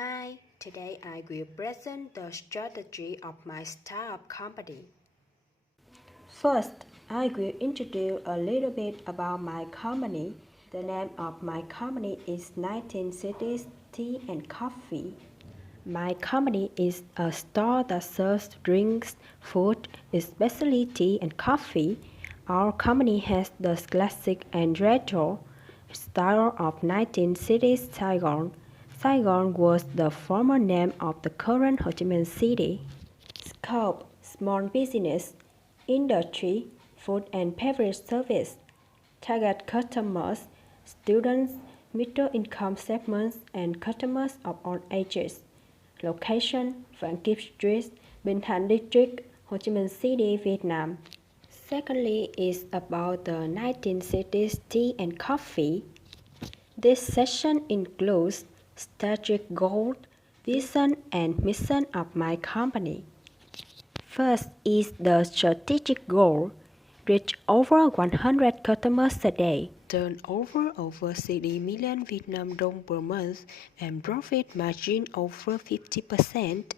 Hi, today I will present the strategy of my startup company. First, I will introduce a little bit about my company. The name of my company is 19 Cities Tea and Coffee. My company is a store that serves drinks, food, especially tea and coffee. Our company has the classic and retro style of 19 Cities Saigon. Saigon was the former name of the current Ho Chi Minh City. Scope: small business, industry, food and beverage service. Target customers: students, middle-income segments, and customers of all ages. Location: Vạn Kiếp Street, Bình Thạnh District, Ho Chi Minh City, Vietnam. Secondly is about the 19 Cities Tea and Coffee. This session includes strategic goals, vision, and mission of my company. First is the strategic goal: reach over 100 customers a day, Turn over 60 million Vietnam dong per month, and profit margin over 50%.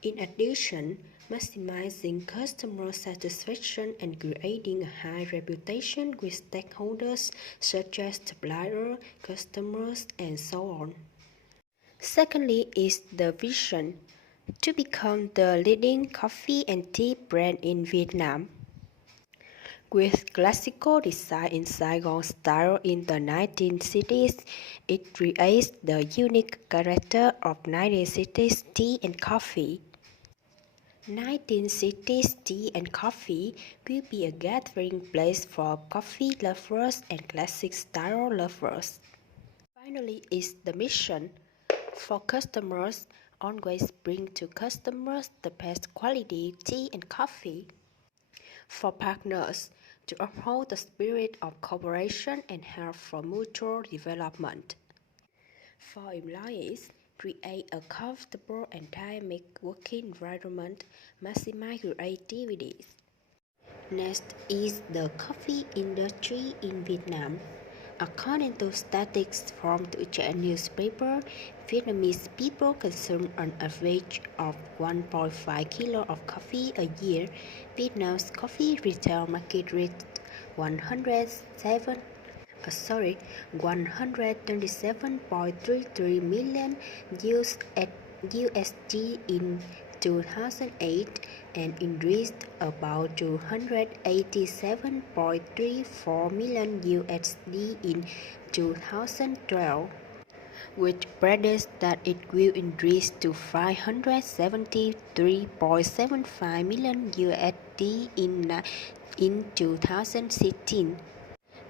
In addition, maximizing customer satisfaction and creating a high reputation with stakeholders such as suppliers, customers, and so on. Secondly is the vision: to become the leading coffee and tea brand in Vietnam. With classical design in Saigon style in the 19 cities, it creates the unique character of 19 cities tea and coffee. 19 cities tea and coffee will be a gathering place for coffee lovers and classic style lovers. Finally is the mission: for customers, always bring to customers the best quality tea and coffee. For partners, to uphold the spirit of cooperation and help for mutual development. For employees, create a comfortable and dynamic working environment, maximize creativity. Next is the coffee industry in Vietnam. According to statistics from the Tuổi newspaper, Vietnamese people consume an average of 1.5 kg of coffee a year. Vietnam's coffee retail market reached 127.33 million USD in 2008 and increased about 287.34 million USD in 2012, which predicts that it will increase to 573.75 million USD in 2016.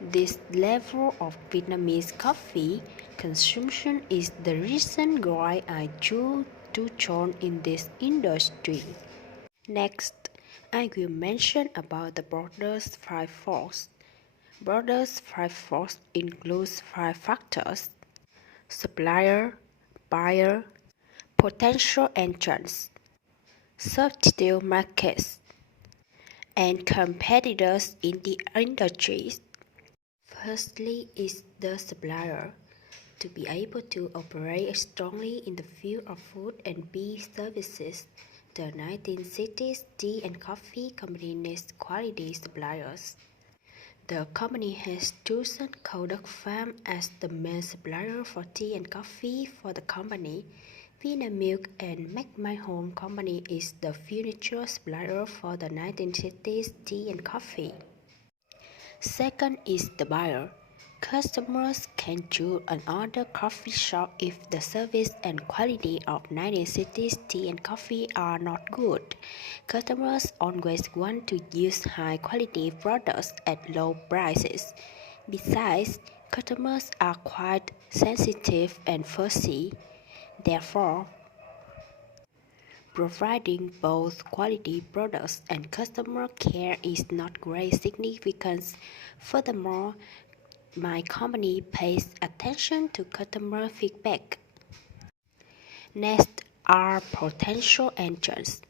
This level of Vietnamese coffee consumption is the reason why I chose to join in this industry. Next, I will mention about the Broadness 5 force. Broadness 5 force includes 5 factors: supplier, buyer, potential entrants, substitute markets, and competitors in the industries. Firstly is the supplier. To be able to operate strongly in the field of food and beverage services, the 19 cities tea and coffee company needs quality suppliers. The company has chosen Kodak Farm as the main supplier for tea and coffee for the company. Vietnam Milk and Make My Home Company is the furniture supplier for the 19 cities tea and coffee. Second is the buyer. Customers can choose another coffee shop if the service and quality of 19 cities tea and coffee are not good. Customers always want to use high quality products at low prices. Besides, customers are quite sensitive and fussy. Therefore, providing both quality products and customer care is not great significance. Furthermore, my company pays attention to customer feedback. Next are potential entrants.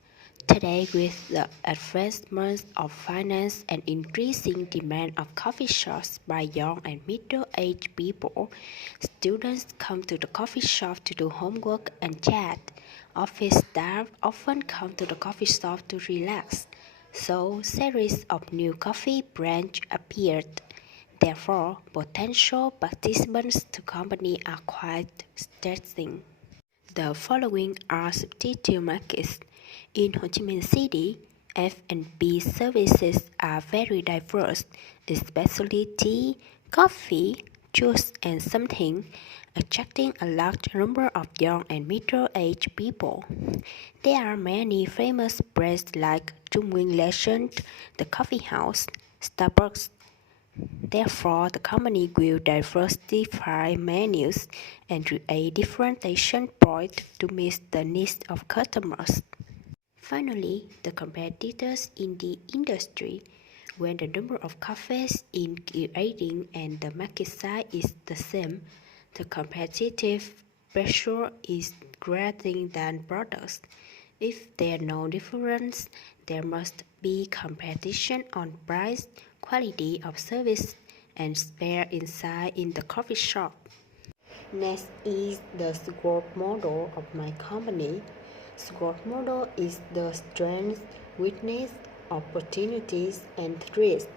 Today, with the advancement of finance and increasing demand of coffee shops by young and middle-aged people, students come to the coffee shop to do homework and chat. Office staff often come to the coffee shop to relax. So, series of new coffee brands appeared. Therefore, potential participants to company are quite stretching. The following are substitute markets. In Ho Chi Minh City, F&B services are very diverse, especially tea, coffee, juice, and something, attracting a large number of young and middle-aged people. There are many famous brands like Trung Nguyên Legend, The Coffee House, Starbucks. Therefore, the company will diversify menus and create differentiation points to meet the needs of customers. Finally, the competitors in the industry. When the number of cafes in creating and the market size is the same, the competitive pressure is greater than products. If there are no difference, there must be competition on price, quality of service, and spare inside in the coffee shop. Next is the SWOT model of my company. SWOT model is the strengths, weakness, opportunities, and threats.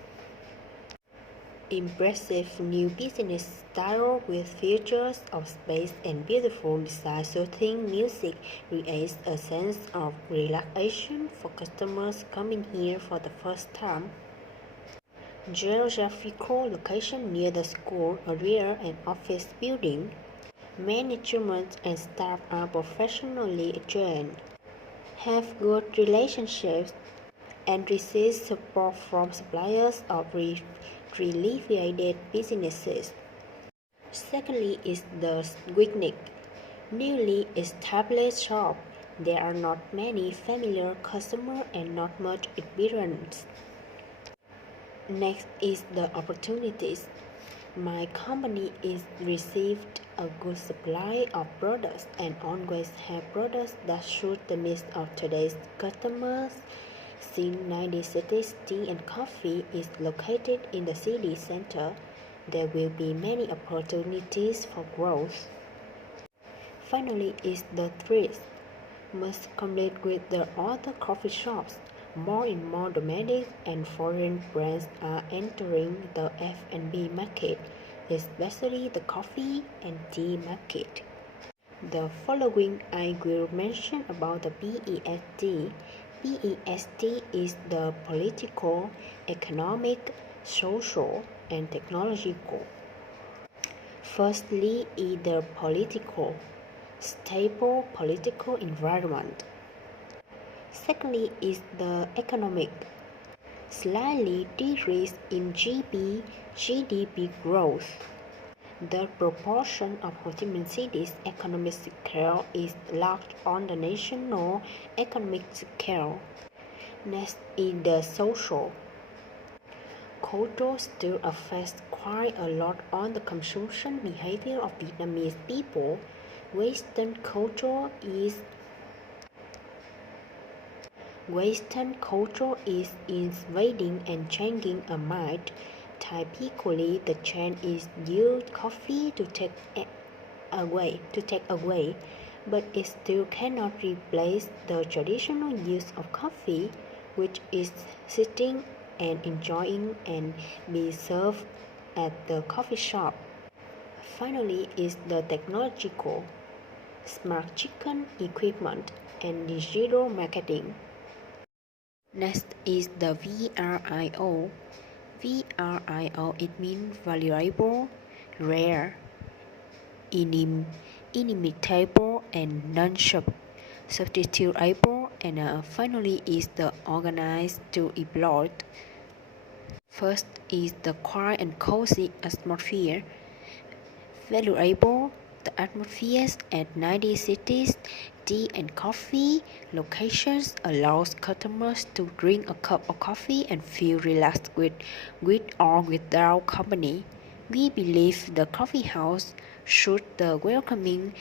Impressive new business style with features of space and beautiful design soothing music creates a sense of relaxation for customers coming here for the first time. Geographical location near the school, area, and office building. Management and staff are professionally trained, have good relationships, and receive support from suppliers of related businesses. Secondly is the weakness. Newly established shop, there are not many familiar customers and not much experience. Next is the opportunities. My company is received a good supply of products and always have products that suit the needs of today's customers. Since 90 cities tea and coffee is located in the city center, there will be many opportunities for growth. Finally is the threat. Must compete with the other coffee shops. More and more domestic and foreign brands are entering the F&B market, especially the coffee and tea market. The following I will mention about the BEST. BEST is the political, economic, social, and technological. Firstly is the political, stable political environment. Secondly is the economic, slightly decrease in GDP growth. The proportion of Ho Chi Minh City's economic scale is large on the national economic scale. Next is the social. Culture still affects quite a lot on the consumption behavior of Vietnamese people. Western culture invading and changing a mind. Typically, the trend is use coffee to take away, but it still cannot replace the traditional use of coffee, which is sitting and enjoying and be served at the coffee shop. Finally is the technological, smart chicken equipment, and digital marketing. Next is the VRIO. VRIO, it means valuable, rare, inimitable, and non-substitutable, and finally is the organized to employ. First is the quiet and cozy atmosphere. Valuable, the atmospheres at 90 cities tea and coffee locations allows customers to drink a cup of coffee and feel relaxed with or without company. We believe the coffee house should be welcoming,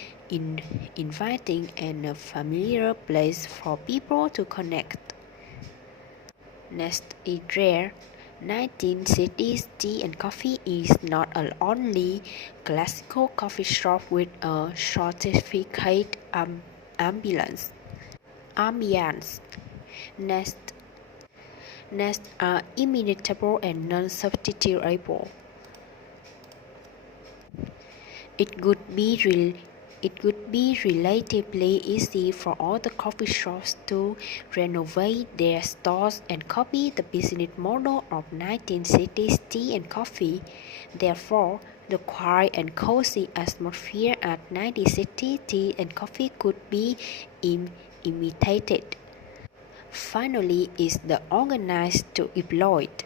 inviting, and a familiar place for people to connect. Next is rare. 1960s tea and coffee is not only classical coffee shop with a certificate ambience. Next are imitable and non-substitutable. It would be relatively easy for all the coffee shops to renovate their stores and copy the business model of 1960s tea and coffee. Therefore, the quiet and cozy atmosphere at 1960s tea and coffee could be imitated. Finally is the organized to exploit.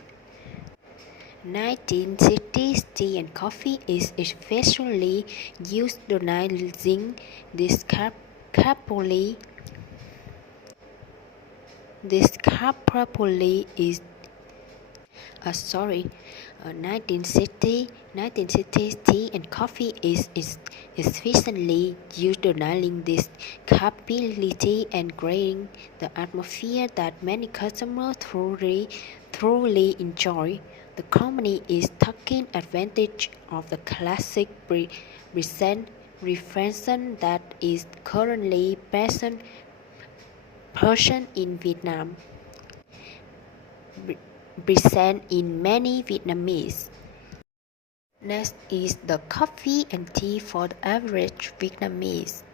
1960s tea and coffee is especially utilizing this carefully is 1960s tea and coffee is efficiently utilizing this capability and creating the atmosphere that many customers thoroughly enjoy. The company is taking advantage of the classic refraction that is currently present in Vietnam. Present in many Vietnamese. Next is the coffee and tea for the average Vietnamese.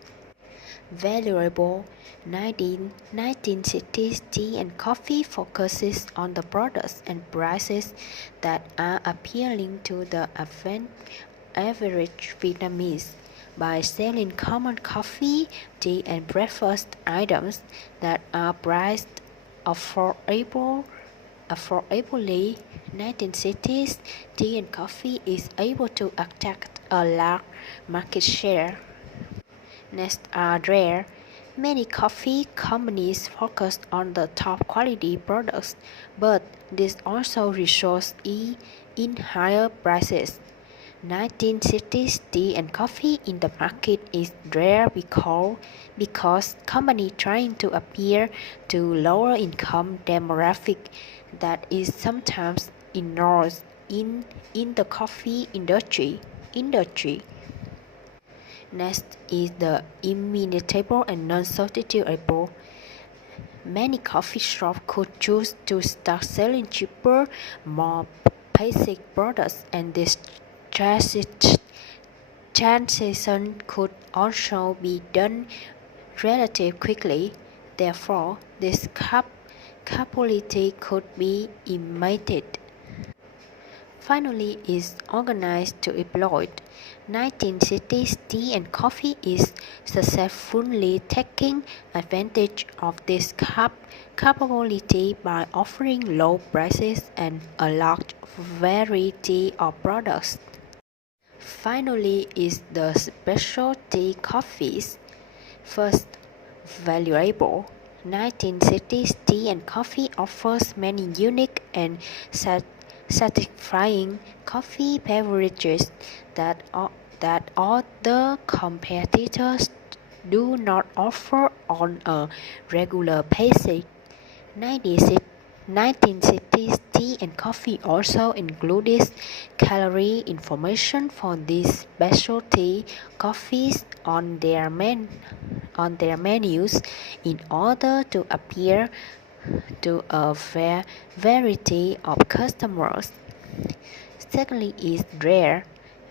Valuable 1960s tea and coffee focuses on the products and prices that are appealing to the average Vietnamese by selling common coffee, tea, and breakfast items that are priced affordably. 1960s tea and coffee is able to attract a large market share. Next are rare. Many coffee companies focus on the top quality products, but this also results in higher prices. 1960s tea and coffee in the market is rare because companies trying to appeal to lower income demographic that is sometimes ignored in the coffee industry. Next is the imitable and non-substitutable. Many coffee shops could choose to start selling cheaper, more basic products, and this transition could also be done relatively quickly. Therefore, this capability could be imitated. Finally is organized to exploit. 1960s tea and coffee is successfully taking advantage of this capability by offering low prices and a large variety of products. Finally is the specialty coffees. First, valuable. 1960s tea and coffee offers many unique and satisfying coffee beverages that other competitors do not offer on a regular basis. 1960s tea and coffee also includes calorie information for these specialty coffees on their menus in order to appeal to a variety of customers. Secondly is rare.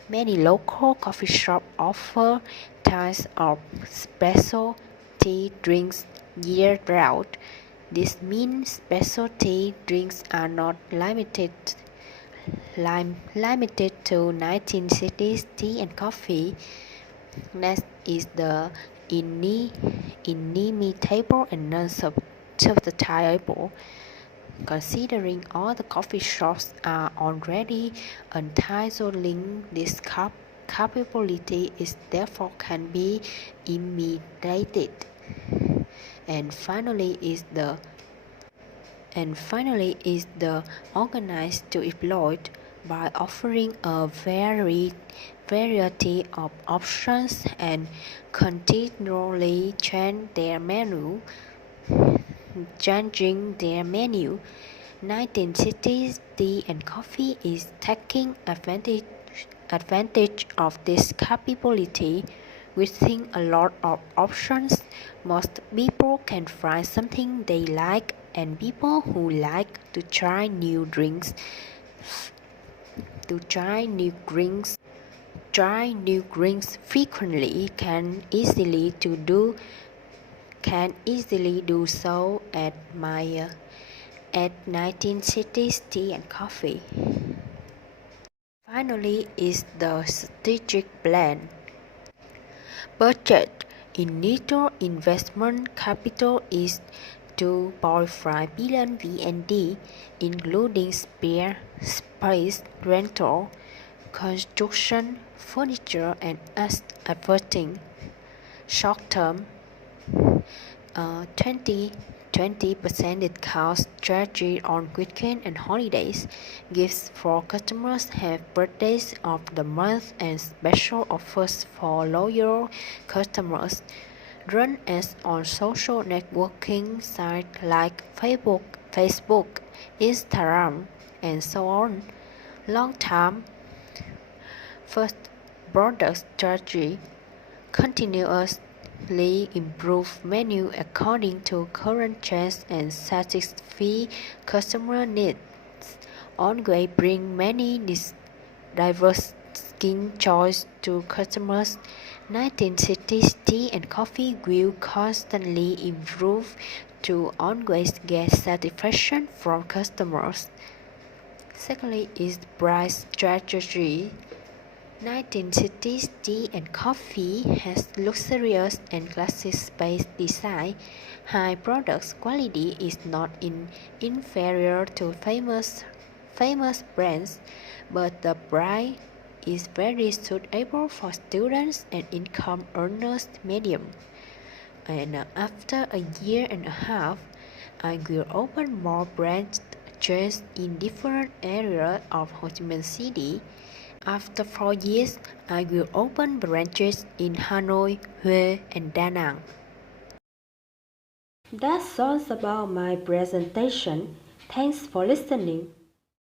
Many local coffee shops offer types of specialty drinks year-round. This means specialty drinks are not limited to 1960s tea and coffee. Next is the inimitable and non-substitutable. Considering all the coffee shops are already utilizing this capability, it therefore can be imitated. And finally is the organized to exploit. by offering a variety of options and continually changing their menu. 19 Cities Tea and Coffee is taking advantage of this capability. Within a lot of options, most people can find something they like, and people who like to try new drinks frequently can easily do so at 19 Cities Tea and Coffee. Finally is the strategic plan. Budget. Initial investment capital is 2.5 billion VND, including space rental, construction, furniture, and advertising. Short-term, 20% discount strategy on weekends and holidays. Gifts for customers, have birthdays of the month, and special offers for loyal customers. Run ads on social networking sites like Facebook, Instagram, and so on. Long-term, first, product strategy. Continuously improve menu according to current trends and satisfy customer needs. Ongoing bring many diverse skin choice to customers. 19 Cities Tea and Coffee will constantly improve to always get satisfaction from customers. Secondly is price strategy. 19 Cities Tea and Coffee has luxurious and classic space design. High product quality is not inferior to famous brands, but the price is very suitable for students and income earners medium. And after a year and a half, I will open more branch chains in different areas of Ho Chi Minh City. After 4 years, I will open branches in Hanoi, Hue, and Da Nang. That's all about my presentation. Thanks for listening.